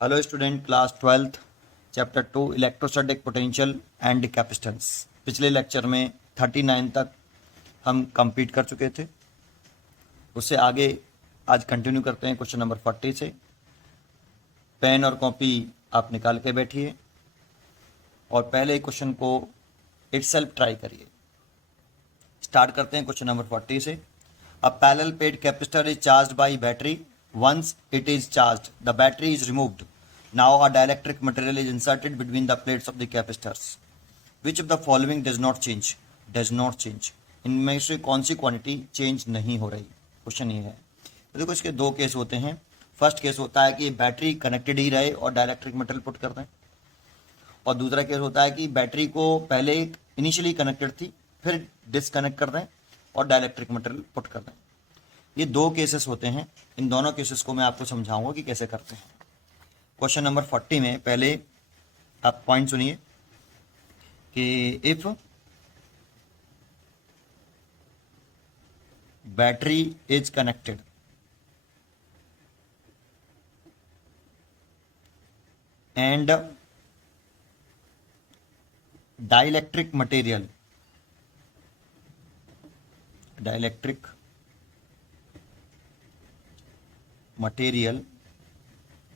Hello student, class 12th chapter 2 electrostatic potential and capacitance. पिछले lecture में 39 तक हम कंप्लीट कर चुके थे। उससे आगे आज कंटिन्यू करते हैं क्वेश्चन नंबर 40 से। पेन और कॉपी आप निकाल के बैठिए और पहले क्वेश्चन को इटसेल्फ ट्राई करिए। स्टार्ट करते हैं क्वेश्चन नंबर 40 से। अ parallel plate capacitor is charged bye battery. Once it is charged, the battery is removed. Now a dielectric material is inserted between the plates of the capacitors. Which of the following does not change? Does not change. इनमें से कौन सी quantity change नहीं हो रही? Question ये है। तो देखो, इसके दो केस होते हैं। फर्स्ट केस होता है कि बैटरी कनेक्टेड ही रहे और डाइलेक्ट्रिक मटेरियल पुट कर दें, और दूसरा केस होता है कि बैटरी को पहले इनिशियली कनेक्टेड थी, फिर डिसकनेक्ट कर दें और डाइलेक्ट्रिक मटेरियल पुट कर दें। ये दो केसेस होते हैं। इन दोनों केसेस को मैं आपको समझाऊंगा कि कैसे करते हैं। क्वेश्चन नंबर 40 में पहले आप पॉइंट सुनिए कि if battery is connected and dielectric material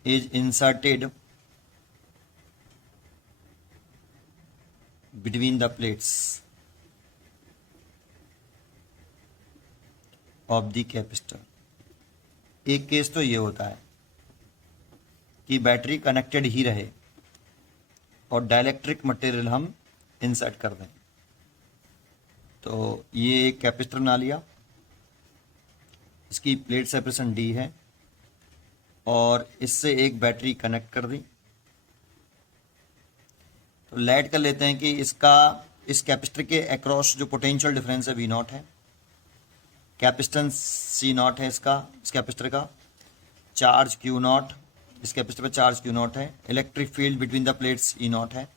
is inserted between the plates of the capacitor. एक केस तो ये होता है कि बैटरी कनेक्टेड ही रहे और डाइलेक्ट्रिक मटेरियल हम इंसर्ट कर दें। तो ये एक कैपेसिटर बना लिया, इसकी प्लेट सेपरेशन डी है और इससे एक बैटरी कनेक्ट कर दी। तो लेट कर लेते हैं कि इस कैपेसिटर के अक्रॉस जो पोटेंशियल डिफरेंस है V0 है, कैपेसिटेंस C0 है, इस कैपेसिटर का चार्ज Q0, इस कैपेसिटर पर चार्ज Q0 है, electric field between the plates E0 है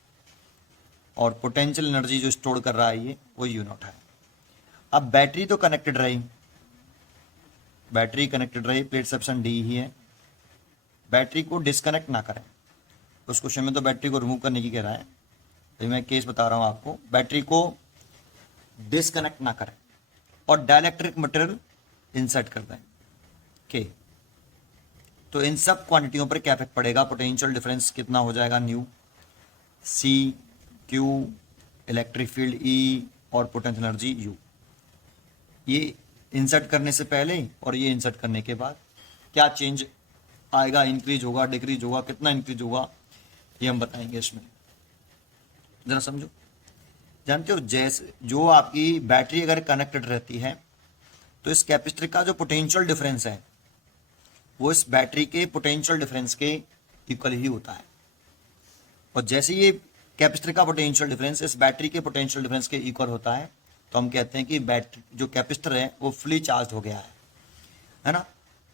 और पोटेंशियल एनर्जी जो स्टोर कर रहा है ये वो U0 है। अब बैटरी तो कनेक्टेड रही, प्लेट सेपरेशन डी ही है। बैटरी को डिस्कनेक्ट ना करें। उस क्वेश्चन में तो बैटरी को रिमूव करने की कह रहा है, तो मैं केस बता रहा हूं आपको। बैटरी को डिस्कनेक्ट ना करें और डाइलेक्ट्रिक मटेरियल इंसर्ट कर दें के। तो इन सब क्वांटिटियों पर क्या इफेक्ट पड़ेगा? पोटेंशियल डिफरेंस कितना हो जाएगा? New C Q, electric field E और पोटेंशियल एनर्जी यू। ये इंसर्ट करने से पहले और ये इंसर्ट करने के बाद क्या चेंज आएगा? इंक्रीज होगा, डिक्रीज होगा, कितना इंक्रीज होगा ये हम बताएंगे। इसमें जरा समझो। जानते हो, जैसे जो आपकी बैटरी अगर कनेक्टेड रहती है तो इस कैपेसिटर का जो पोटेंशियल डिफरेंस है वो इस बैटरी के पोटेंशियल डिफरेंस के इक्वल ही होता है। और जैसे ये कैपेसिटर का पोटेंशियल डिफरेंस इस बैटरी के पोटेंशियल डिफरेंस के इक्वल होता है तो हम कहते हैं कि बैटरी जो कैपेसिटर है वो फुली चार्ज हो गया है ना।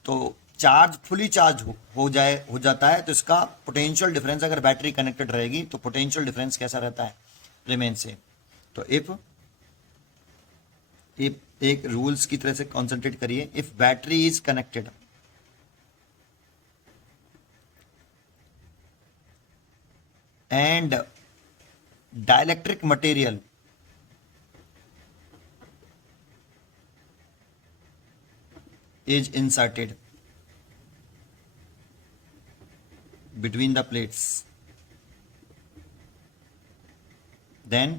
तो चार्ज फुली चार्ज हो जाता है तो इसका पोटेंशियल डिफरेंस, अगर बैटरी कनेक्टेड रहेगी तो पोटेंशियल डिफरेंस कैसा रहता है? Remain same. तो इफ एक रूल्स की तरह से कॉन्सेंट्रेट करिए। If battery is connected and dielectric material is inserted between the plates, then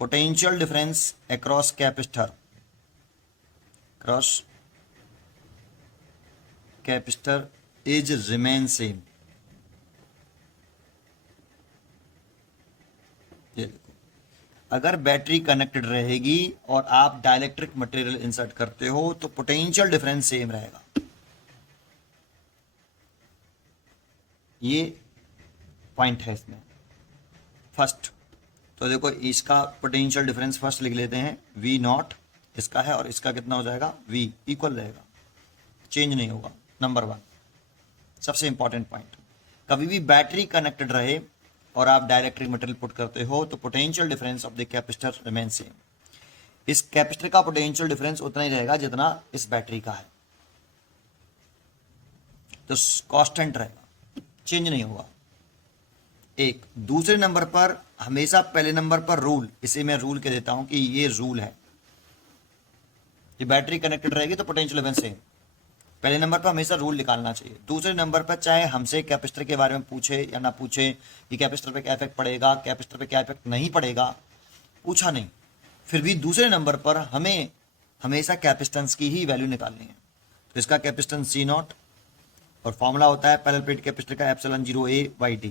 potential difference across capacitor is remain same. ये देखो, अगर बैटरी कनेक्टेड रहेगी और आप डाइलेक्ट्रिक मटेरियल इंसर्ट करते हो तो पोटेंशियल डिफरेंस सेम रहेगा। ये पॉइंट है इसमें फर्स्ट। तो देखो, इसका पोटेंशियल डिफरेंस फर्स्ट लिख लेते हैं। V0 इसका है और इसका कितना हो जाएगा? V इक्वल रहेगा, चेंज नहीं होगा। नंबर 1 सबसे इंपॉर्टेंट पॉइंट। कभी भी बैटरी कनेक्टेड रहे और आप डाइलेक्ट्रिक मटेरियल पुट करते हो तो potential difference of the capacitor remain same. इस कैपेसिटर का पोटेंशियल डिफरेंस उतना ही रहेगा जितना इस बैटरी का है। तो कांस्टेंट रहेगा, चेंज नहीं होगा। एक दूसरे नंबर पर हमेशा पहले नंबर पर रूल, इसे मैं रूल कह देता हूं कि ये रूल है, ये बैटरी कनेक्टेड रहेगी तो पोटेंशियल डिफरेंस सेम। पहले नंबर पर हमेशा रूल निकालना चाहिए। दूसरे नंबर पर चाहे हमसे कैपेसिटर के बारे में पूछे या ना पूछे, कि कैपेसिटर पे क्या इफेक्ट पड़ेगा, कैपेसिटर पे क्या इफेक्ट नहीं पड़ेगा, पूछा नहीं, फिर भी दूसरे नंबर पर हमें हमेशा कैपेसिटेंस की ही वैल्यू निकालनी है। तो इसका कैपेसिटेंस C नॉट और फॉर्मूला होता है पैरेलल प्लेट कैपेसिटर का एप्सिलॉन 0A/d।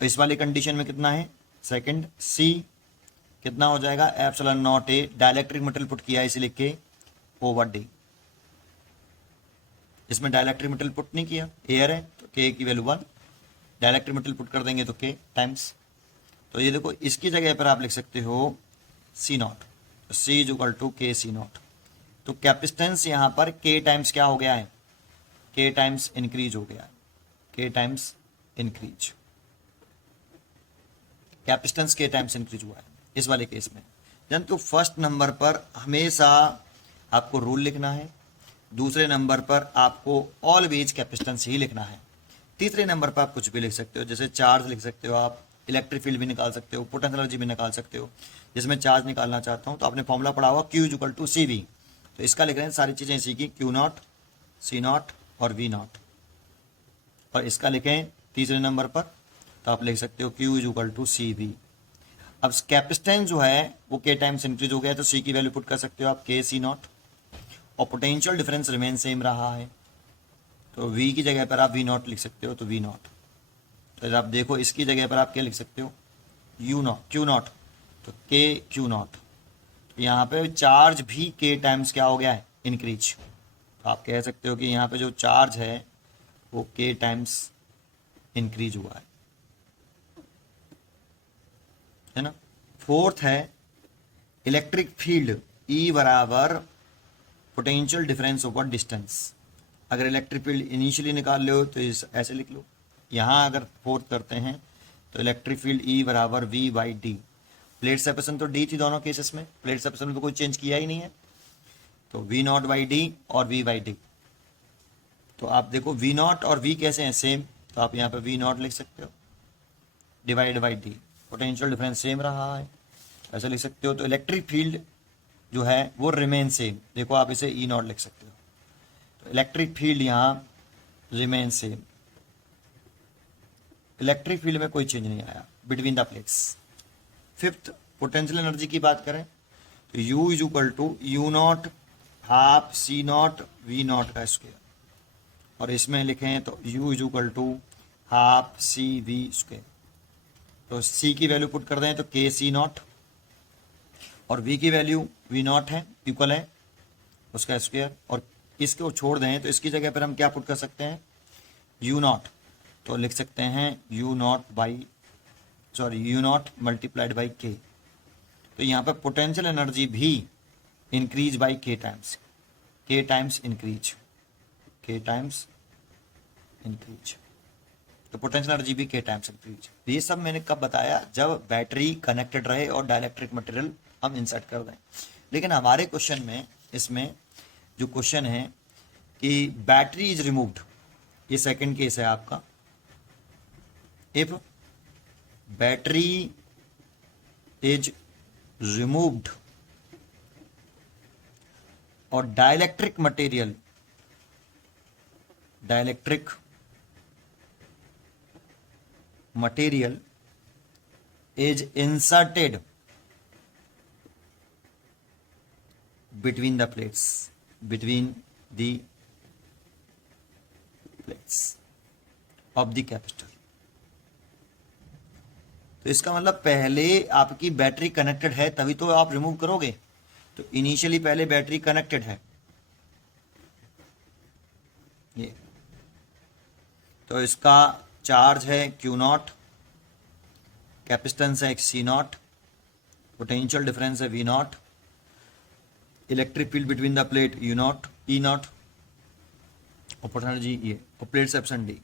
तो इस वाली कंडीशन में कितना है, सेकंड C कितना हो जाएगा, epsilon not A, dielectric material put किया है इसे लिख के ओवर d। इसमें डाइलेक्ट्रिक मटेरियल पुट नहीं किया, एयर है तो K की वैल्यू 1, डाइलेक्ट्रिक मटेरियल पुट कर देंगे तो K टाइम्स। तो ये देखो इसकी जगह पर आप लिख सकते हो C नॉट, तो C is equal to K C naught. तो कैपेसिटेंस यहाँ पर K टाइम्स क्या हो गया है, K टाइम्स इंक्रीज हो गया है, K times increase, capacitance K times increase हुआ है इस वाले केस में। जन तो फर्स्ट नंबर पर हमेशा आपको रूल लिखना है, दूसरे नंबर पर आपको ऑलवेज कैपेसिटेंस ही लिखना है, तीसरे नंबर पर आप कुछ भी लिख सकते हो, जैसे चार्ज लिख सकते हो, आप इलेक्ट्रिक फील्ड भी निकाल सकते हो, पोटेंशियल एनर्जी भी निकाल सकते हो। जिसमें चार्ज निकालना चाहता हूँ तो आपने फॉर्मूला पढ़ा हुआ Q is equal to CV, तो इसका लिख रहे हैं सारी चीज़ें इसी की, Q नॉट, C नॉट और V नॉट। और इसका लिखें तीसरे नंबर पर तो आप लिख सकते हो Q is equal to CV। अब कैपेसिटेंस जो है वो K टाइम्स इंक्रीज हो गया है, तो C की वैल्यू पुट कर सकते हो आप K C नॉट, और पोटेंशियल डिफरेंस रिमेन सेम रहा है, तो V की जगह पर आप V नॉट लिख सकते हो, तो V नॉट। तो आप देखो इसकी जगह पर आप क्या लिख सकते हो, U नॉट, Q नॉट, तो K Q नॉट। तो यहाँ पे चार्ज भी K टाइम्स क्या हो गया है, इंक्रीज। तो आप कह सकते हो कि यहाँ पे जो चार्ज है वो K टाइम्स इंक्रीज हुआ है ना। फोर्थ है इलेक्ट्रिक फील्ड E बराबर पोटेंशियल डिफरेंस ओवर डिस्टेंस। अगर इलेक्ट्रिक फील्ड इनिशियली निकाल लो तो इस ऐसे लिख लो, यहाँ अगर फोर्थ करते हैं तो इलेक्ट्रिक फील्ड E बराबर V/d। प्लेट सेपरेशन तो D थी दोनों केसेस में, प्लेट सेपरेशन में तो कोई चेंज किया ही नहीं है, तो V नॉट बाई डी और V/d। तो आप देखो V नॉट और V कैसे हैं, सेम, तो आप यहाँ पे V नॉट लिख सकते हो divide by D, potential difference same रहा है, ऐसा लिख सकते हो। तो इलेक्ट्रिक फील्ड जो है वो रिमेन सेम, देखो आप इसे E नॉट लिख सकते हो, तो इलेक्ट्रिक फील्ड यहाँ रिमेन सेम, इलेक्ट्रिक फील्ड में कोई चेंज नहीं आया between the plates. Fifth potential energy की बात करें तो U is equal to U naught half C naught V naught का स्क्वायर, और इसमें लिखें तो U is equal to half CV square. तो C की वैल्यू पुट कर दें तो K C नॉट, और V की वैल्यू V नॉट है, इक्वल है उसका स्क्वायर, और इसको छोड़ दें तो इसकी जगह पर हम क्या पुट कर सकते हैं, U नॉट, तो लिख सकते हैं U not multiplied by K। तो यहाँ पर पोटेंशियल एनर्जी भी increase by K times, K times increase, K times increase, तो पोटेंशियल एनर्जी भी K टाइम्स इंक्रीज। ये सब मैंने कब बताया, जब बैटरी कनेक्टेड रहे और डाइलेक्ट्रिक मटेरियल हम इंसर्ट कर दें। लेकिन हमारे क्वेश्चन में, इसमें जो क्वेश्चन है कि बैटरी इज रिमूव्ड, ये सेकंड केस है आपका, इफ बैटरी इज रिमूव्ड और dielectric material is inserted between the plates of the capacitor। तो इसका मतलब पहले आपकी बैटरी कनेक्टेड है तभी तो आप रिमूव करोगे, तो इनिशियली पहले बैटरी कनेक्टेड है ये, तो इसका चार्ज है Q नॉट, कैपेसिटेंस है C नॉट, पोटेंशियल डिफरेंस है V not, electric field between the plate U not E not, और पोटेंशियल एनर्जी ये, और प्लेट सेपरेशन D।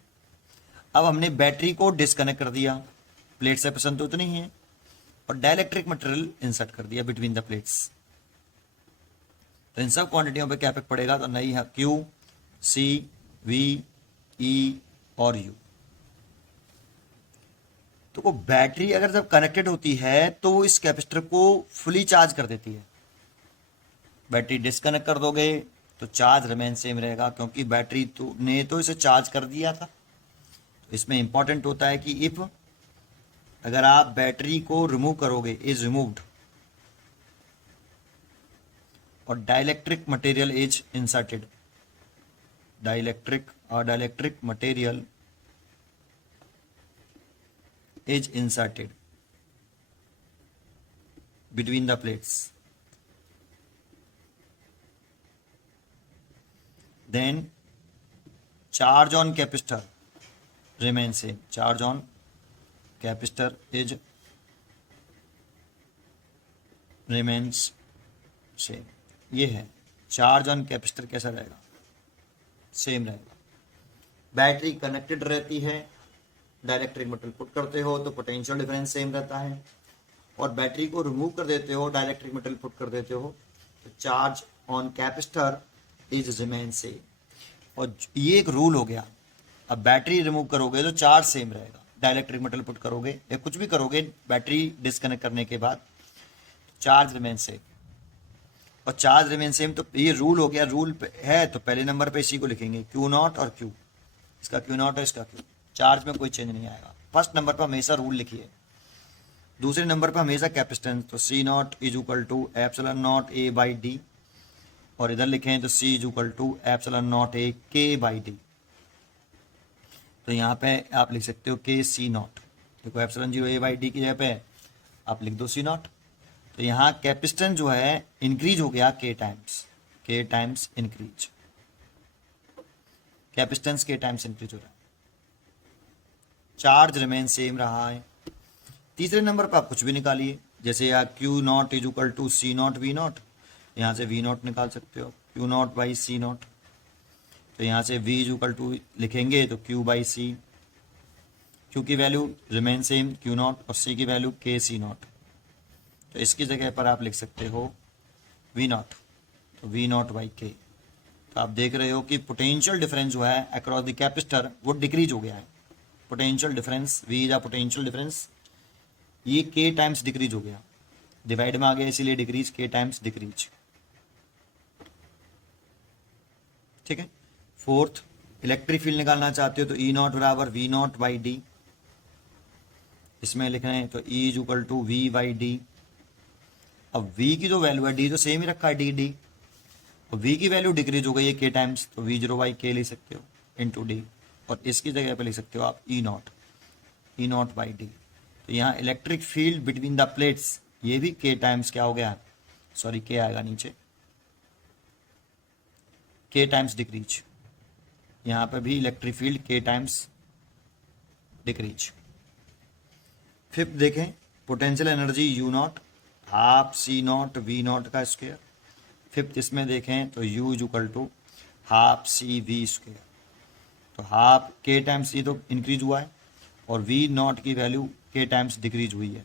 अब हमने बैटरी को डिस्कनेक्ट कर दिया, प्लेट सेपरेशन तो उतनी ही है, और डाइलेक्ट्रिक मटेरियल इंसर्ट कर दिया बिटवीन द प्लेट्स। तो इन सब क्वांटिटियों पे क्या इफेक्ट पड़ेगा, तो नहीं है Q C V ई और यू। तो वो बैटरी अगर जब कनेक्टेड होती है तो वो इस कैपेसिटर को फुली चार्ज कर देती है। बैटरी डिस्कनेक्ट कर दोगे तो चार्ज रिमेन सेम रहेगा, क्योंकि बैटरी ने तो इसे चार्ज कर दिया था। तो इसमें इंपॉर्टेंट होता है कि इफ अगर आप बैटरी को रिमूव करोगे, इज रिमूव्ड, और dielectric material is inserted, dielectric material is inserted between the plates, then charge on capacitor remains same. Charge on capacitor is remains same. ये है चार्ज ऑन कैपेसिटर कैसा रहेगा, same रहेगा। Battery connected रहती है, dielectric material put करते हो तो पोटेंशियल डिफरेंस सेम रहता है, और बैटरी को रिमूव कर देते हो, डाइलेक्ट्रिक मटेरियल पुट कर देते हो तो charge on capacitor is remain same. और ये एक रूल हो गया। अब बैटरी रिमूव करोगे तो चार्ज सेम रहेगा, डाइलेक्ट्रिक मटेरियल पुट करोगे या कुछ भी करोगे बैटरी डिस्कनेक्ट करने के बाद चार्ज रिमेन सेम। और चार्ज रिमेन सेम तो ये रूल हो गया। रूल है तो पहले नंबर पे इसी को लिखेंगे, क्यू नॉट और क्यू, इसका क्यू नॉट और इसका क्यू, चार्ज में कोई चेंज नहीं आएगा। फर्स्ट नंबर पर हमेशा रूल लिखिए। दूसरे नंबर पर हमेशा कैपेसिटेंस, तो C naught is equal to epsilon naught A by D, और इधर लिखें तो C is equal to epsilon naught A K by D. तो यहाँ पे आप लिख सकते हो के सी नॉट, देखो epsilon zero A by D की जगह पे आप लिख दो सी नॉट। तो यहाँ कैपेसिटेंस जो है इंक्रीज हो गया के टाइम्स इंक्रीज, कैपेसिटेंस के टाइम्स इंक्रीज हो रहा है, चार्ज रिमेन सेम रहा है। तीसरे नंबर पर आप कुछ भी निकालिए, जैसे या Q naught is equal to C naught V naught, यहाँ से वी नॉट निकाल सकते हो, Q naught by C naught. तो यहाँ से वी इज इक्वल टू लिखेंगे तो क्यू बाई सी, क्यू की value remain same Q naught और सी की वैल्यू के सी नॉट। तो इसकी जगह पर आप लिख सकते हो वी नॉट, तो वी नॉट बाई के। तो आप देख रहे हो कि पोटेंशियल डिफरेंस जो है अक्रॉस द कैपेसिटर वो डिक्रीज हो गया है। Potential difference, V is a potential difference, ये के टाइम्स डिक्रीज हो गया, डिवाइड में आ गया इसीलिए डिक्रीज, के टाइम्स डिक्रीज। ठीक है। फोर्थ, इलेक्ट्रिक फील्ड निकालना चाहते हो तो ई नॉट बराबर वी नॉट बाई डी, इसमें लिख रहे हैं तो E is equal to V by D. अब v की जो वैल्यू है, डी तो सेम ही रखा है डी, और v की वैल्यू डिक्रीज हो गई है के टाइम्स, तो v जीरो बाई के लिख सकते हो इंटू डी, और इसकी जगह पे लिख सकते हो आप ई नॉट बाई डी। तो यहाँ electric field between the plates, ये भी के टाइम्स क्या हो गया, सॉरी के आएगा नीचे, के टाइम्स डिक्रीज, यहाँ पे भी electric field K times decrease. Fifth देखें, potential energy U naught half C naught V naught का स्क्वायर। फिफ्थ इसमें देखें तो U is equal to half C V square, तो हाफ के टाइम्स ये तो इंक्रीज हुआ है और वी नॉट की वैल्यू के टाइम्स डिक्रीज हुई है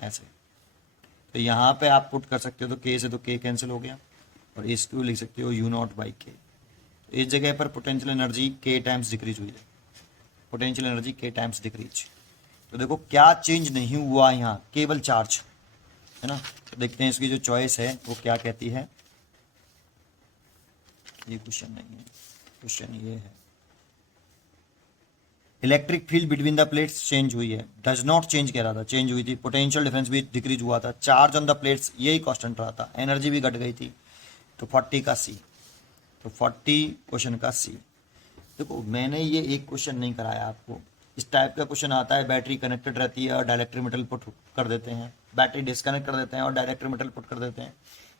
ऐसे। तो यहाँ पे आप पुट कर सकते हो तो के से तो के कैंसिल हो गया, और इसको लिख सकते हो यू नॉट बाई के। तो इस जगह पर पोटेंशियल एनर्जी के टाइम्स डिक्रीज हुई है, पोटेंशियल एनर्जी के टाइम्स डिक्रीज। तो देखो क्या चेंज नहीं हुआ यहाँ, केवल चार्ज है ना। तो देखते हैं इसकी जो चॉइस है वो क्या कहती है। ये क्वेश्चन नहीं है, क्वेश्चन ये है, electric field between the plates change हुई है, डज नॉट चेंज कह रहा था, चेंज हुई थी। पोटेंशियल डिफरेंस भी डिक्रीज हुआ था, चार्ज ऑन द प्लेट्स यही कांस्टेंट रहा था, एनर्जी भी घट गई थी। तो 40 का सी, तो 40 क्वेश्चन का सी। देखो मैंने ये एक क्वेश्चन नहीं कराया आपको, इस टाइप का क्वेश्चन आता है, बैटरी कनेक्टेड रहती है और डाइलेक्ट्रिक मटेरियल पुट कर देते हैं, बैटरी डिस्कनेक्ट कर देते हैं और डाइलेक्ट्रिक मटेरियल पुट कर देते हैं।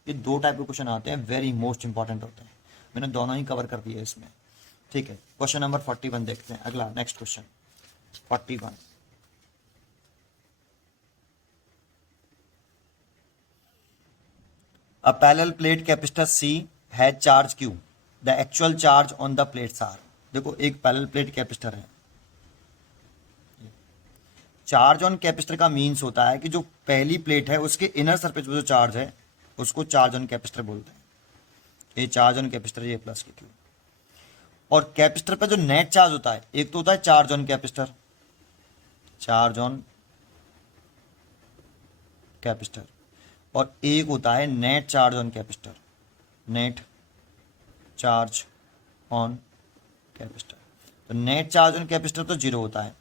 ये दो टाइप के क्वेश्चन आते हैं, वेरी मोस्ट इंपॉर्टेंट होते हैं। मैंने दोनों ही कवर कर दिए इसमें। ठीक है, क्वेश्चन नंबर 41 देखते हैं। अगला next question 41, a parallel plate capacitor C has charge Q, the actual charge on the plates are। देखो एक पैरेलल प्लेट कैपेसिटर है, चार्ज ऑन कैपेसिटर का मीन्स होता है कि जो पहली प्लेट है उसके इनर सरफेस पे जो चार्ज है उसको चार्ज ऑन कैपेसिटर बोलते हैं। ये चार्ज ऑन कैपेसिटर, ये प्लस के क्यू। और कैपेसिटर पे जो नेट चार्ज होता है, एक तो होता है charge on capacitor, charge on capacitor, और एक होता है net charge on capacitor, net charge on capacitor. तो नेट चार्ज ऑन कैपेसिटर तो जीरो होता है।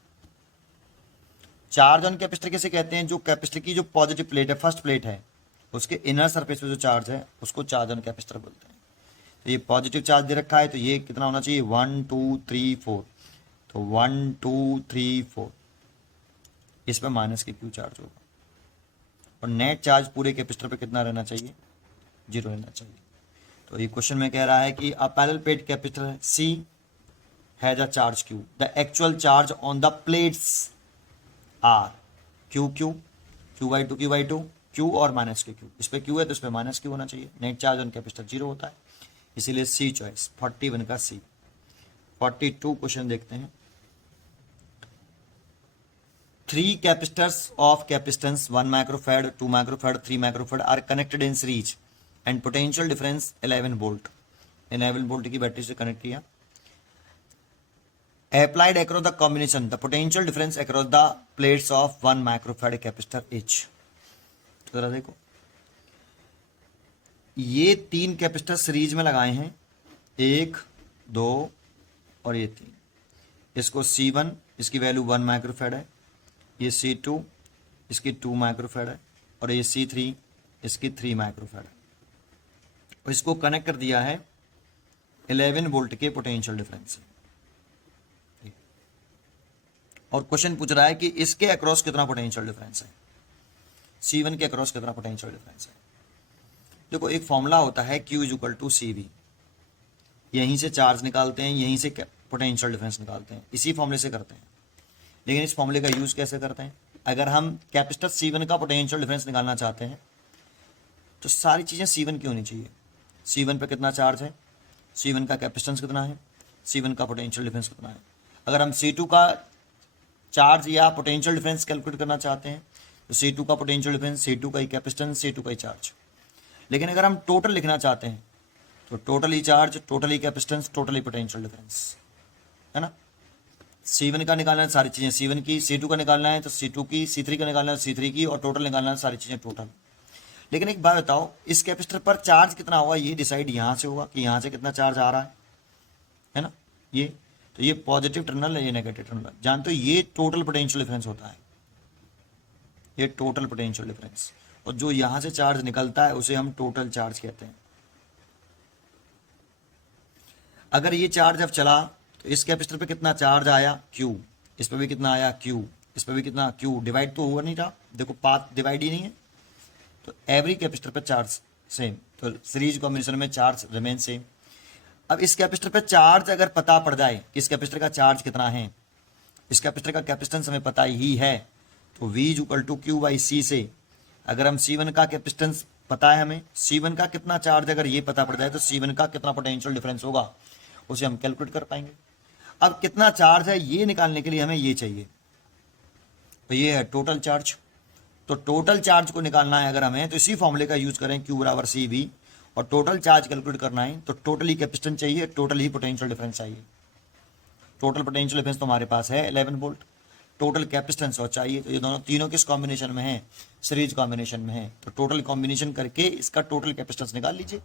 चार्ज ऑन कैपेसिटर कैसे कहते हैं? जो कैपेसिटर की जो पॉजिटिव प्लेट है, फर्स्ट प्लेट है, उसके इनर सरफेस पे जो चार्ज है उसको चार्ज ऑन कैपेसिटर बोलते हैं। तो ये पॉजिटिव चार्ज दे रखा है, तो ये कितना होना चाहिए? 1 2 3 4। तो 1 2 3 4, इस पर माइनस के क्यू चार्ज होगा। और नेट चार्ज पूरे कैपेसिटर पे कितना रहना चाहिए? जीरो रहना चाहिए। तो ये क्वेश्चन में कह रहा है कि a parallel plate capacitor C has a charge Q, the actual charge on the plates are Q Q, Q by two, Q by two, Q और माइनस के क्यू। इस पर क्यू है तो इस पर माइनस क्यू होना चाहिए। Net charge on capacitor zero होता है, इसीलिए सी चॉइस 41 का सी। 42 क्वेश्चन देखते हैं। 3 capacitors of capacitance 1 microfarad, 2 microfarad, 3 microfarad are connected in series and potential difference 11 volt। 11 volt की बैटरी से कनेक्ट किया। Applied across the combination, the potential difference across the plates of 1 microfarad capacitor each। तो जरा देखो, ये 3 capacitor series में लगाए हैं, 1 2 और ये 3। इसको C1, इसकी वैल्यू 1 माइक्रोफैड है, ये C2 इसकी 2 माइक्रोफैड है, और ये C3 इसकी 3 माइक्रोफैड है। और इसको कनेक्ट कर दिया है 11 वोल्ट के पोटेंशियल डिफरेंस से। और क्वेश्चन पूछ रहा है कि इसके अक्रॉस कितना पोटेंशियल डिफरेंस है, C1 के अक्रॉस कितना पोटेंशियल डिफरेंस है। देखो, एक फॉर्मूला होता है Q is equal to CV। यहीं से चार्ज निकालते हैं, यहीं से पोटेंशियल डिफरेंस निकालते हैं, इसी फॉर्मूले से करते हैं। लेकिन इस फॉर्मूले का यूज कैसे करते हैं? अगर हम कैपेसिटर C1 का पोटेंशियल डिफरेंस निकालना चाहते हैं तो सारी चीज़ें C1 की होनी चाहिए। C1 पे कितना चार्ज है, C1 का कैपेसिटेंस कितना है, C1 का पोटेंशियल डिफरेंस कितना है। अगर हम C2 का चार्ज या पोटेंशियल डिफरेंस कैलकुलेट करना चाहते हैं तो C2 का पोटेंशियल डिफरेंस, C2 का ही कैपेसिटेंस, C2 का ही चार्ज। लेकिन अगर हम टोटल लिखना चाहते हैं तो totally charge, totally capacitance, totally potential difference, है ना। C1 का निकालना है सारी चीज़ें C1 की, C2 का निकालना है तो C2 की, C3 का निकालना है C3 की, और टोटल निकालना है सारी चीज़ें टोटल। लेकिन एक बात बताओ, इस कैपेसिटर पर चार्ज कितना होगा ये डिसाइड यहाँ से होगा कि यहाँ से कितना चार्ज आ रहा है ना। ये तो ये पॉजिटिव टर्मिनल है, ये नेगेटिव टर्मिनल। जानते हो ये टोटल पोटेंशियल डिफरेंस होता है, ये टोटल पोटेंशियल डिफरेंस। और जो यहाँ से चार्ज निकलता है उसे हम टोटल चार्ज कहते हैं। अगर ये चार्ज अब चला तो इस कैपेसिटर पे कितना चार्ज आया, Q, इस पे भी कितना आया Q, इस पे भी कितना Q। डिवाइड तो हुआ नहीं था, देखो पाथ डिवाइड ही नहीं है, तो एवरी कैपेसिटर पे चार्ज सेम, तो सीरीज कॉम्बिनेशन में चार्ज रिमेन सेम। अब इस कैपेसिटर पे चार्ज अगर पता पड़ जाए कि इस कैपेसिटर का चार्ज कितना है, इस कैपेसिटर का कैपेसिटेंस हमें पता ही है, तो V is equal to Q by C से अगर हम C1 का कैपेसिटेंस पता है हमें, C1 का कितना चार्ज अगर ये पता पड़ जाए तो C1 का कितना पोटेंशियल डिफरेंस होगा उसे हम कैलकुलेट कर पाएंगे। अब कितना चार्ज है ये निकालने के लिए हमें ये चाहिए, तो ये है टोटल चार्ज। तो टोटल चार्ज को निकालना है अगर हमें तो इसी फॉर्मूले का यूज करें, Q बराबर CV, और टोटल चार्ज कैलकुलेट करना है तो टोटली कैपेसिटेंस चाहिए, टोटल ही पोटेंशियल डिफरेंस चाहिए। टोटल पोटेंशियल डिफरेंस तो हमारे पास है 11 वोल्ट, टोटल कैपेसिटेंस और चाहिए, तो ये दोनों तीनों किस कॉम्बिनेशन में है, सीरीज कॉम्बिनेशन में है। तो टोटल कॉम्बिनेशन करके इसका टोटल कैपेसिटेंस निकाल लीजिए।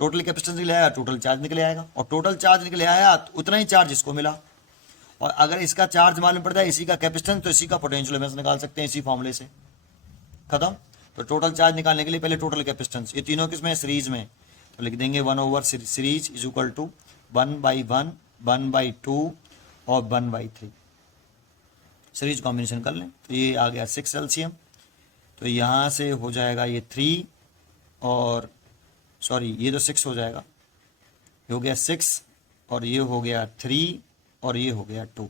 टोटल कैपेसिटेंस निकले आया, टोटल चार्ज निकले आएगा, और टोटल चार्ज निकले आया तो उतना ही चार्ज इसको मिला। और अगर इसका चार्ज मालूम पड़ जाए, इसी का कैपेसिटेंस, तो इसी का पोटेंशियल डिफरेंस निकाल सकते हैं इसी फॉर्मूले से। खत्म। तो टोटल चार्ज निकालने के लिए पहले टोटल कैपेसिटेंस, ये तीनों किसमें, सीरीज में, तो लिख देंगे 1 over series is equal to 1/1, 1/2 और 1/3। सीरीज कॉम्बिनेशन कर लें तो ये आ गया 6 LCM। तो यहाँ से हो जाएगा ये 3, और सॉरी ये तो 6 हो जाएगा, ये हो गया 6, और ये हो गया 3, और ये हो गया 2,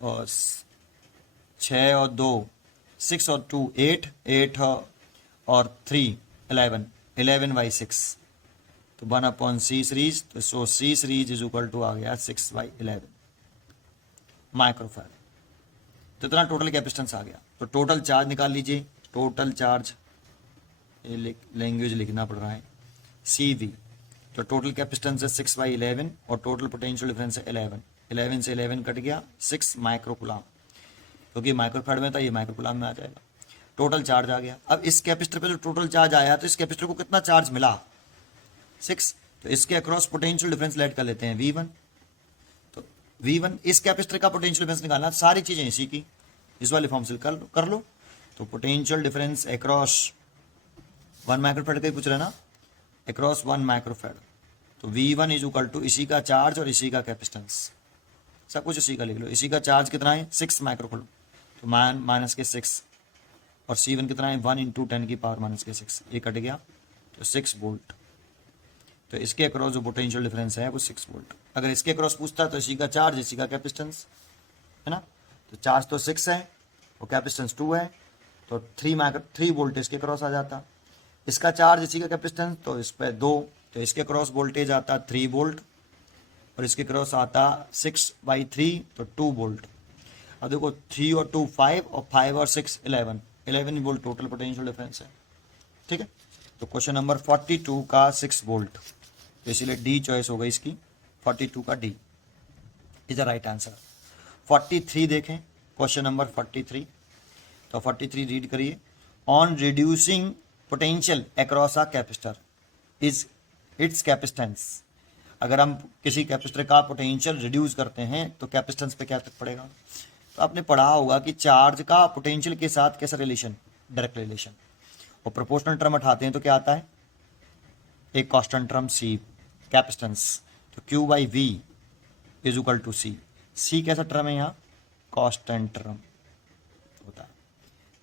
और 6 और 2 6 और 2 8, 8 और 3 11, 11/6, तो 1/C सीरीज, तो so C series is equal to आ गया 6/11 माइक्रोफैराड। तो इतना टोटल कैपेसिटेंस आ गया। तो टोटल चार्ज निकाल लीजिए, टोटल चार्ज, ये लैंग्वेज लिखना पड़ रहा है, CV तो टोटल कैपेसिटेंस है 6/11 और टोटल पोटेंशियल डिफरेंस है 11। 11 से 11 कट गया, 6 माइक्रोकुलाम, क्योंकि माइक्रोफैराड में था, ये माइक्रोकुलाम में आ जाएगा। टोटल चार्ज आ गया। अब इस कैपेसिटर पे जो टोटल चार्ज आया तो इस कैपेसिटर को कितना चार्ज मिला, 6। तो इसके अक्रॉस पोटेंशियल डिफरेंस लेट कर लेते हैं V1। तो V1 इस कैपेसिटर का पोटेंशियल डिफरेंस निकालना, सारी चीजें इसी की इस वाले फॉर्म से कर लो। तो पोटेंशियल डिफरेंस अक्रॉस 1 माइक्रोफैराड का ही पूछ रहे ना, अक्रॉस 1 माइक्रोफैराड। तो V1 इज इक्वल टू इसी का चार्ज और इसी का कैपेसिटेंस, सब कुछ इसी का लिख लो। इसी का चार्ज कितना है 6 माइक्रोकूलम, तो माइनस के 6, और C1 कितना है 1 × 10⁻⁻6, ये कट गया तो 6 वोल्ट। तो इसके अक्रॉस जो पोटेंशियल डिफरेंस है वो 6 वोल्ट। अगर इसके अक्रॉस पूछता तो इसी का चार्ज इसी का कैपेसिटेंस है ना, तो चार्ज तो 6 है और कैपेसिटेंस 2 है, तो 3 वोल्ट इसके अक्रॉस आ जाता। इसका चार्ज इसी का कैपेसिटेंस, तो इस पर 2, तो इसके अक्रॉस वोल्टेज आता 3 वोल्ट और इसके क्रॉस आता 6/3, तो 2 वोल्ट। अब देखो 3 और 2 5 और 5 और 6 11 वोल्ट टोटल पोटेंशियल डिफरेंस है। ठीक है, तो क्वेश्चन नंबर 42 का 6 वोल्ट, तो इसीलिए डी चॉइस हो गई इसकी, 42 का D is the right answer. 43 देखें, क्वेश्चन नंबर 43, तो 43 रीड करिए। On reducing potential across a capacitor is it's capacitance. अगर हम किसी कैपेसिटर का पोटेंशियल रिड्यूस करते हैं तो कैपेसिटेंस पे क्या इफेक्ट पड़ेगा। तो आपने पढ़ा होगा कि चार्ज का पोटेंशियल के साथ कैसा रिलेशन, डायरेक्ट रिलेशन, और प्रोपोर्शनल टर्म हटाते हैं तो क्या आता है, एक कांस्टेंट टर्म C कैपेसिटेंस, तो Q/V is equal to C कैसा टर्म है यहाँ, कांस्टेंट टर्म होता है।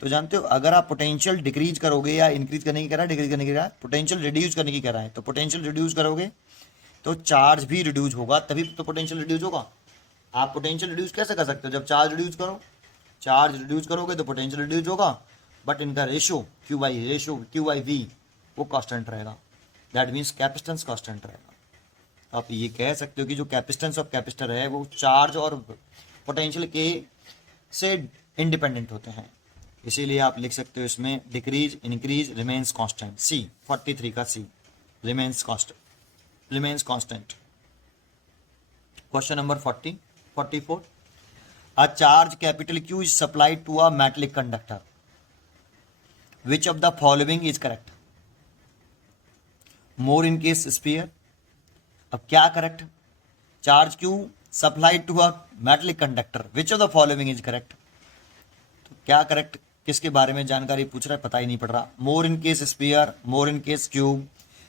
तो जानते हो अगर आप पोटेंशियल डिक्रीज करोगे या इंक्रीज करने की कह रहा है, डिक्रीज करने की कह रहा है, पोटेंशियल रिड्यूस करने की कह रहा है, तो पोटेंशियल रिड्यूस करोगे तो चार्ज भी रिड्यूस होगा, तभी तो पोटेंशियल रिड्यूस होगा। आप पोटेंशियल रिड्यूस कैसे कर सकते हो, जब चार्ज रिड्यूस करो, चार्ज रिड्यूस करोगे तो पोटेंशियल रिड्यूस होगा, बट इनका रेशियो Q/V वो कांस्टेंट रहेगा, दैट मीन्स कैपेसिटेंस कांस्टेंट रहेगा। आप ये कह सकते हो कि जो कैपेसिटेंस ऑफ कैपेसिटर है वो चार्ज और पोटेंशियल के से इंडिपेंडेंट होते हैं, इसीलिए आप लिख सकते हो इसमें decrease increase remains constant. C 43 का C remains constant. Question number 44, a charge capital Q is supplied to a metallic conductor, which of the following is correct, more in case sphere। अब क्या correct, charge Q supplied to a metallic conductor, which of the following is correct। तो क्या correct किसके बारे में जानकारी पूछ रहा है, पता ही नहीं पड़ रहा। More in case sphere, more in case cube,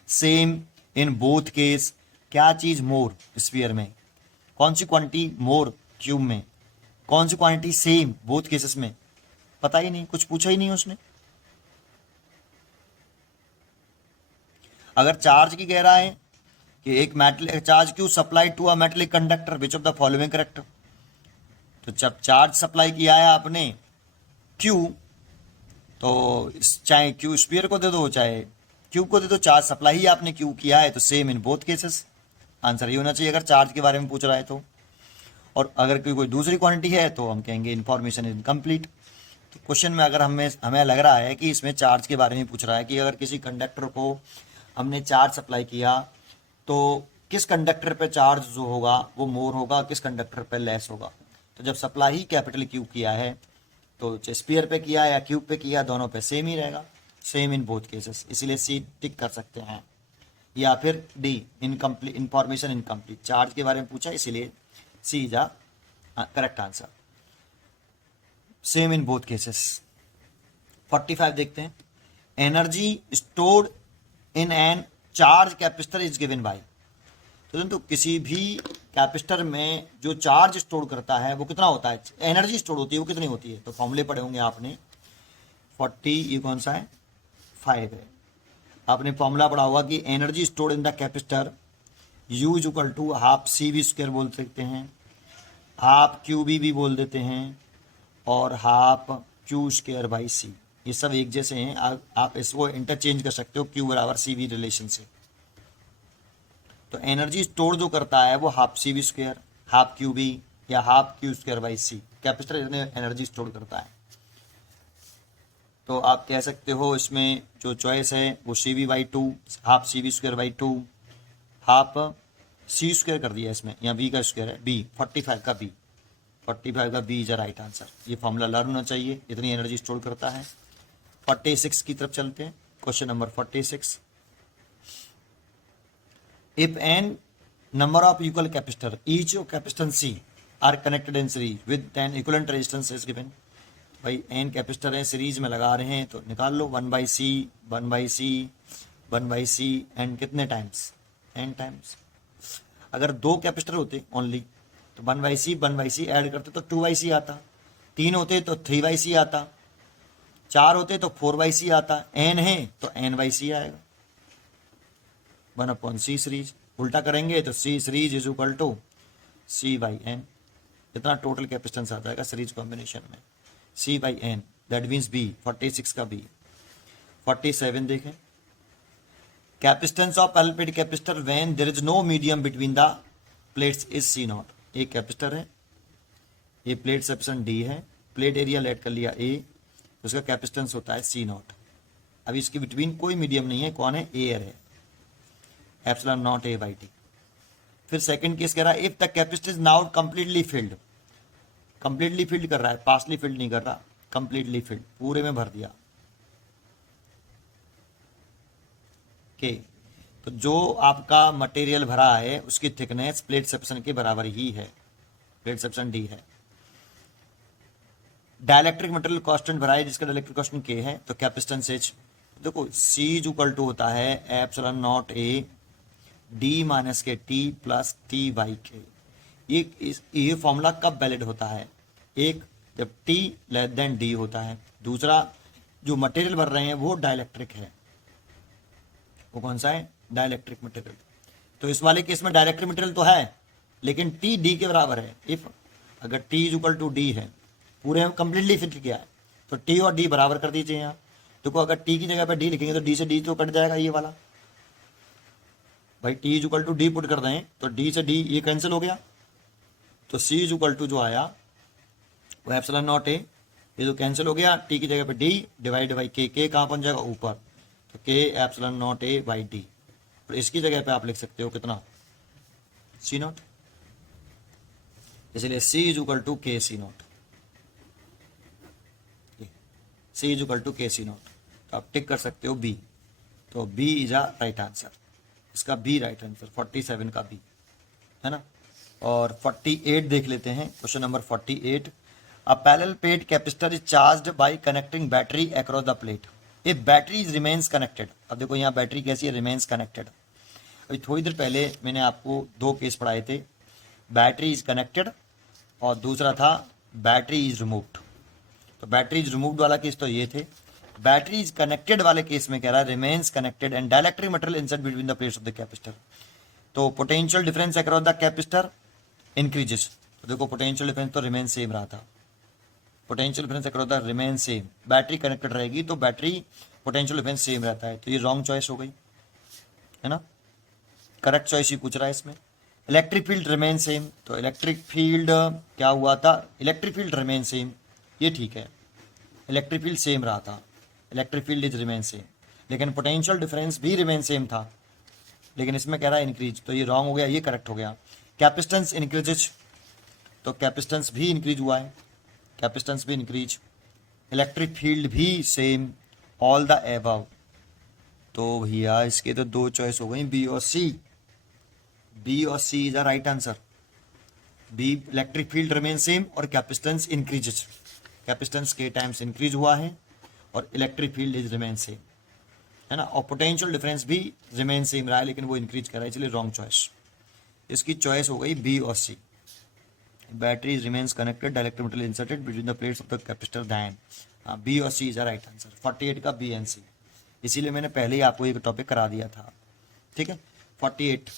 same in both case, क्या चीज मोर स्फीयर में, कौन सी क्वांटिटी मोर क्यूब में, कौन सी क्वांटिटी सेम बोथ केसेस में, पता ही नहीं, कुछ पूछा ही नहीं उसने। अगर चार्ज की कह रहा है कि एक metal charge Q supply to a metallic conductor, which of the following correct, तो जब चार्ज सप्लाई किया है आपने क्यू, तो चाहे क्यू स्फीयर को दे दो चाहे क्यूब को दे दो, चार्ज सप्लाई ही आपने क्यू किया है, तो same in both cases. Answer ये होना चाहिए अगर चार्ज के बारे में पूछ रहा है तो। और अगर कोई दूसरी क्वांटिटी है तो हम कहेंगे इन्फॉर्मेशन इनकम्प्लीट। तो क्वेश्चन में अगर हमें लग रहा है कि इसमें चार्ज के बारे में पूछ रहा है कि अगर किसी कंडक्टर को हमने चार्ज सप्लाई किया तो किस कंडक्टर पे चार्ज जो होगा वो मोर होगा, किस कंडक्टर पे लेस होगा। तो जब सप्लाई ही कैपिटल क्यू किया है तो स्फीयर पे किया या क्यूब पे किया, दोनों पे सेम ही रहेगा, सेम इन बोथ केसेस, इसीलिए C टिक कर सकते हैं। या फिर D incomplete, information incomplete, charge के बारे में पूछा इसीलिए C is a correct answer, same in both cases. 45 देखते हैं। Energy stored in an charge capacitor is given by. तो किसी भी कैपेसिटर में जो चार्ज स्टोर करता है वो कितना होता है, एनर्जी स्टोर होती है वो कितनी होती है, तो फॉर्मूले पढ़े होंगे आपने। 40 ये कौन सा है 5 है, आपने फॉर्मूला पढ़ा होगा कि energy stored in the capacitor U is equal to half CV² बोल सकते हैं, हाफ QB भी बोल देते हैं, और हाफ Q²/C, ये सब एक जैसे हैं, आप इसको इंटरचेंज कर सकते हो Q बराबर CV रिलेशन से। तो एनर्जी स्टोर जो करता है वो हाफ CV², हाफ QB या हाफ Q²/C, कैपेसिटर इतने एनर्जी स्टोर करता है। तो आप कह सकते हो इसमें जो चॉइस है वो CV/2, half CV²/2, half C square कर दिया इसमें, यहाँ बी का स्क्वायर है, बी 45 का बी, 45 का B is a right answer. ये फॉर्मूला लर्न होना चाहिए, इतनी एनर्जी स्टोर करता है। 46 की तरफ चलते हैं, question number 46। If an number of equal capacitor each of capacitance C are connected in series with an equivalent resistance is given। भाई n कैपेसिटर है, सीरीज में लगा रहे हैं तो निकाल लो 1/c 1/c 1/c एंड कितने टाइम्स, n टाइम्स। अगर 2 कैपेसिटर होते ओनली तो 1/c 1/c ऐड करते तो 2/c आता, 3 होते तो 3/c आता, 4 होते तो 4/c आता, n है तो n/c आएगा, 1/c सीरीज। उल्टा करेंगे तो C series is equal to C/n, इतना टोटल कैपेसिटेंस आ जाएगा सीरीज कॉम्बिनेशन में, C/n, दैट मीन्स बी 46 का बी। 47 देखें, capacitance of parallel capacitor when there is no medium between the plates is C0। एक capacitor है, ये प्लेट सेक्शन D है, plate area let कर लिया A, उसका कैपेसिटेंस होता है C0। अब इसके बिटवीन कोई मीडियम नहीं है, कौन है, एयर है, epsilon not A by T. फिर सेकंड केस कह रहा है if the capacitor is now completely filled, completely filled कर रहा है, पार्सली फिल्ड नहीं कर रहा, कंप्लीटली फिल्ड, पूरे में भर दिया के, तो जो आपका मटेरियल भरा है उसकी थिकनेस प्लेट सेक्शन के बराबर ही है, प्लेट सेक्शन D है। डाइलेक्ट्रिक मटेरियल कांस्टेंट भरा है जिसका डाइलेक्ट्रिक कांस्टेंट K है, तो कैपेसिटेंस H देखो C इक्वल टू होता है epsilon not A D minus के T प्लस T/K। ये फॉर्मूला कब वैलिड होता है, एक जब T लेस देन D होता है, दूसरा जो मटेरियल भर रहे हैं वो डाइलेक्ट्रिक है, वो कौन सा है, डाइलेक्ट्रिक मटेरियल। तो इस वाले केस में डाइलेक्ट्रिक मटेरियल तो है लेकिन T D के बराबर है। इफ अगर T इक्वल टू D है, पूरे में कंप्लीटली फिट किया है, तो T और D बराबर कर दीजिए। यहाँ देखो अगर T की जगह पर D लिखेंगे तो D से D तो कट जाएगा ये वाला, भाई T equal to D put कर दें तो D से D ये कैंसिल हो गया, तो C इक्वल टू जो आया वो एप्सिलॉन नॉट A, ये जो कैंसिल हो गया, T की जगह पे D divide by K, K कहाँ पहुंच जाएगा ऊपर, तो K epsilon not A by D, और इसकी जगह पे आप लिख सकते हो कितना, C0, इसलिए C equal to K C0, C equal to K C0, तो आप टिक कर सकते हो B, तो B is a right answer, इसका बी राइट आंसर 47 का बी है ना। और 48 देख लेते हैं, question number 48। A parallel plate capacitor is charged bye connecting battery across the plate if battery is remains connected. अब देखो यहाँ बैटरी कैसी है, रिमेन्स कनेक्टेड। अभी थोड़ी देर पहले मैंने आपको 2 केस पढ़ाए थे, बैटरी इज कनेक्टेड और दूसरा था बैटरी इज रिमूव्ड। तो बैटरी इज रिमूव्ड वाला केस तो ये थे, बैटरी इज कनेक्टेड वाले केस में कह रहा है remains connected and dielectric material insert between the plates of the capacitor. तो potential difference across the capacitor increases, तो देखो पोटेंशियल डिफरेंस तो रिमेन सेम रहा था, potential difference across the remain same, battery connected रहेगी तो बैटरी पोटेंशियल डिफरेंस सेम रहता है, तो ये रॉन्ग चॉइस हो गई है ना, करेक्ट चॉइस ही पूछ रहा है इसमें। इलेक्ट्रिक फील्ड रिमेन सेम, तो इलेक्ट्रिक फील्ड क्या हुआ था, इलेक्ट्रिक फील्ड रिमेन सेम, ये ठीक है, इलेक्ट्रिक फील्ड सेम रहा था, electric field is remain same, लेकिन पोटेंशियल डिफरेंस भी रिमेन सेम था, लेकिन इसमें कह रहा है इंक्रीज, तो ये रॉन्ग हो गया, ये करेक्ट हो गया। कैपेसिटेंस इंक्रीजेज, तो कैपेसिटेंस भी इंक्रीज हुआ है, कैपेसिटेंस भी इंक्रीज, इलेक्ट्रिक फील्ड भी सेम, ऑल द एबव। तो भैया इसके तो 2 चॉइस हो गई, बी और सी, बी और C is the right answer. B electric field remain same और कैपेसिटेंस इंक्रीजेज, कैपेसिटेंस के टाइम्स इंक्रीज हुआ है और electric field is remain same है ना, और पोटेंशियल डिफरेंस भी रिमेन सेम रहा है लेकिन वो इंक्रीज कर रहा है, इसलिए रॉन्ग चॉइस। इसकी चॉइस हो गई बी और C. Battery remains connected, dielectric material inserted between the plates of the capacitor then, B और C is a right answer. 48 का बी एंड सी, इसीलिए मैंने पहले ही आपको एक टॉपिक करा दिया था, ठीक है। 48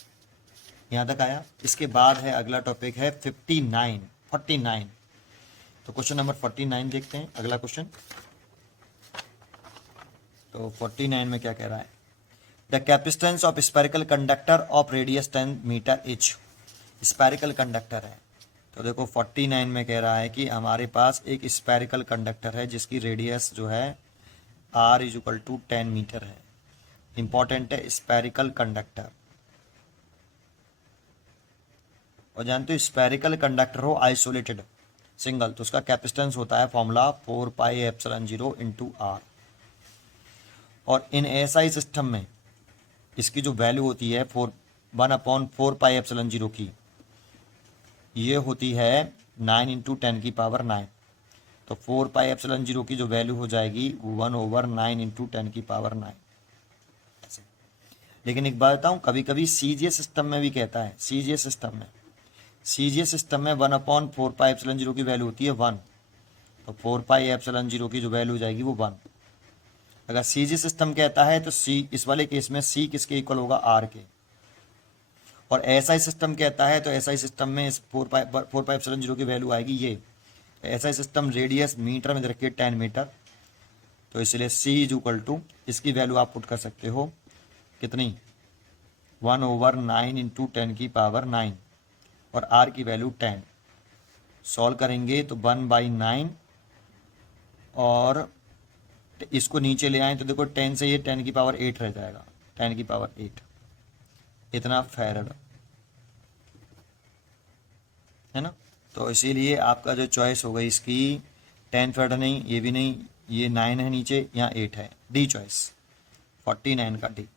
यहाँ तक आया। इसके बाद है अगला टॉपिक है 49। तो क्वेश्चन नंबर 49 देखते हैं, अगला क्वेश्चन। तो 49 में क्या कह रहा है, the capacitance of spherical conductor of radius 10 metre each, spherical conductor है। तो देखो 49 में कह रहा है कि हमारे पास एक स्पेरिकल कंडक्टर है जिसकी रेडियस जो है r is equal to 10 metre है। इंपॉर्टेंट है स्पेरिकल कंडक्टर, और जानते हो स्फेरिकल कंडक्टर हो आइसोलेटेड सिंगल तो उसका कैपेसिटेंस होता है फॉर्मूला 4πε0 इंटू आर। और इन एसआई सिस्टम में इसकी जो वैल्यू होती है 1/4πε0 की, ये होती है 9 इंटू 10⁹9। तो 4πε0 की जो वैल्यू हो जाएगी वो 1/9 इंटू 10⁹9। लेकिन एक बात बताऊं, कभी कभी सीजीएस सिस्टम में भी कहता है, सीजीएस सिस्टम में 1/4πε0 की वैल्यू होती है 1। तो 4πε0 की जो वैल्यू हो जाएगी वो 1। अगर सीजीएस सिस्टम कहता है तो सी, इस वाले केस में सी किसके इक्वल होगा, आर के। और एसआई सिस्टम कहता है तो एसआई सिस्टम में इस 4πε0 की वैल्यू आएगी ये। एसआई सिस्टम रेडियस मीटर में रखिए 10 मीटर, तो इसलिए सी इज इक्वल टू, इसकी वैल्यू आप पुट कर सकते हो कितनी, 1/9 इंटू 10⁹9 और आर की वैल्यू 10। सॉल्व करेंगे तो 1/9 और इसको नीचे ले आए तो देखो 10 से ये 10⁸8 रह जाएगा, 10⁸8 इतना फैरड है ना। तो इसीलिए आपका जो चॉइस हो गई इसकी 10 फैरड नहीं, ये भी नहीं, ये 9 है नीचे, यहाँ 8 है, डी चॉइस 49 का D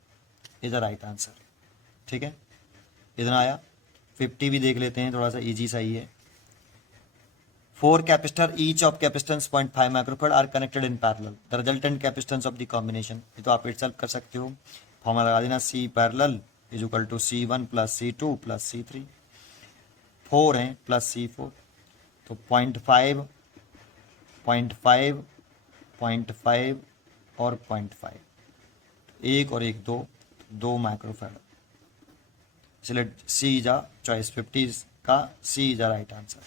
is the right answer. ठीक है, इतना आया। 50 भी देख लेते हैं, थोड़ा सा इजी सा ही है। 4 capacitor each of capacitance 0.5 microfarad are connected in parallel, the resultant capacitance of the combination. ये तो आप इटसेल्फ कर सकते हो, फॉर्मूला लगा देना, C parallel is equal to C1 + C2 + C3। 4 हैं प्लस C4, तो 0.5 0.5 0.5 और 0.5, एक और एक 2 माइक्रोफैराड। इसलिए सी इज अ चॉइस, 50 का सी इज अ राइट आंसर,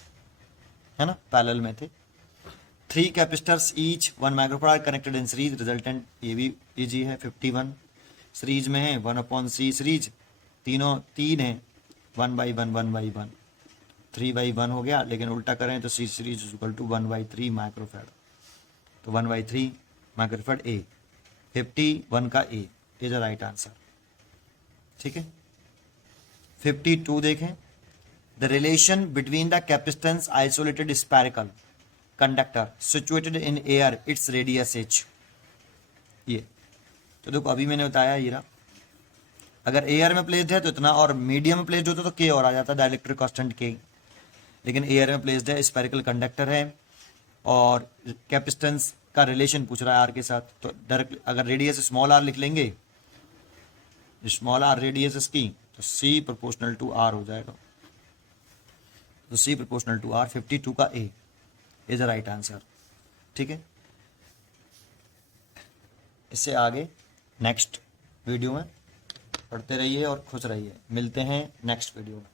है ना। पैरेलल में थे। 3 capacitors each 1 microfarad connected in series, resultant ये भी इजी है, 51 सीरीज में है, 1/c सीरीज, तीनों 3 है, 1/1 1/1, 3/1 हो गया। लेकिन उल्टा करें तो C series is equal to 1/3 microfarad, तो 1/3 माइक्रोफैराड ए, 51 का A is a right answer. ठीक है। 52 देखें, the relation between the capacitance isolated spherical conductor situated in air its radius h। ये तो देखो अभी मैंने बताया ये रहा, अगर एयर में प्लेस्ड है तो इतना, और मीडियम में प्लेस्ड होता तो के और आ जाता, द इलेक्ट्रिक कांस्टेंट के। लेकिन एयर में प्लेस्ड है, स्फेरिकल कंडक्टर है, और कैपेसिटेंस का रिलेशन पूछ रहा है आर के साथ, तो डायरेक्ट अगर रेडियस स्मॉल आर लिख लेंगे, स्मॉल आर रेडियस इसकी, तो सी प्रोपोर्शनल टू आर हो जाएगा। तो सी प्रोपोर्शनल टू आर, 52 का A is the right answer. ठीक है, इससे आगे नेक्स्ट वीडियो में पढ़ते रहिए और खुश रहिए। मिलते हैं नेक्स्ट वीडियो में।